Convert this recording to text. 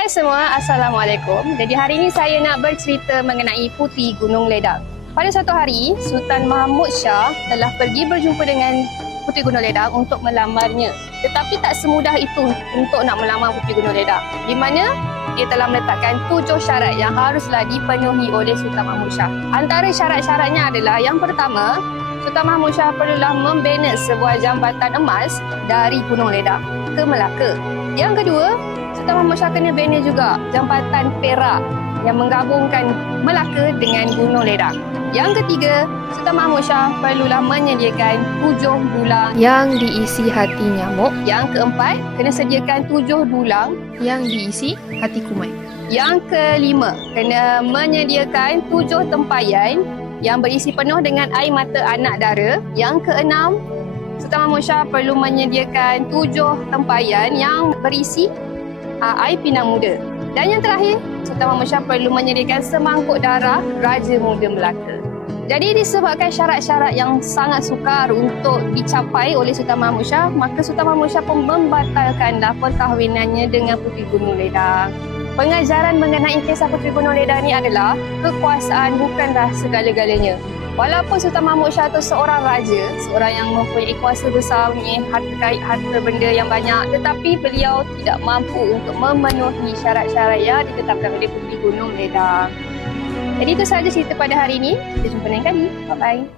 Hai semua, Assalamualaikum. Jadi hari ini saya nak bercerita mengenai Puteri Gunung Ledang. Pada suatu hari, Sultan Mahmud Shah telah pergi berjumpa dengan Puteri Gunung Ledang untuk melamarnya. Tetapi tak semudah itu untuk nak melamar Puteri Gunung Ledang. Di mana dia telah meletakkan tujuh syarat yang haruslah dipenuhi oleh Sultan Mahmud Shah. Antara syarat-syaratnya adalah yang pertama, Sultan Mahmud Shah perlulah membina sebuah jambatan emas dari Gunung Ledang ke Melaka. Yang kedua, Shah kena bina juga jambatan perak yang menggabungkan Melaka dengan Gunung Ledang. Yang ketiga, Sultan Mahmud Shah perlulah menyediakan tujuh dulang yang diisi hati nyamuk Yang keempat, kena sediakan tujuh dulang. yang diisi hati kumai. Yang kelima, kena menyediakan tujuh tempayan yang berisi penuh dengan air mata anak dara. Yang keenam, Sultan Mahmud Shah perlu menyediakan tujuh tempayan yang berisi uh, air pinang muda. Dan yang terakhir, Sultan Mahmud Shah perlu menyediakan semangkuk darah Raja Muda Melaka. Jadi disebabkan syarat-syarat yang sangat sukar untuk dicapai oleh Sultan Mahmud Shah, maka Sultan Mahmud Shah pun membatalkanlah perkahwinannya dengan Puteri Gunung Ledang. Pengajaran mengenai kisah Puteri Gunung Ledang ni adalah kekuasaan bukanlah segala-galanya. Walaupun Sultan Mahmud Shah itu seorang raja, seorang yang mempunyai kuasa besar, mempunyai harta, harta benda yang banyak, tetapi beliau tidak mampu untuk memenuhi syarat-syarat yang ditetapkan oleh Puteri Gunung Ledang. Jadi itu sahaja cerita pada hari ini. Kita jumpa lain kali. Bye-bye.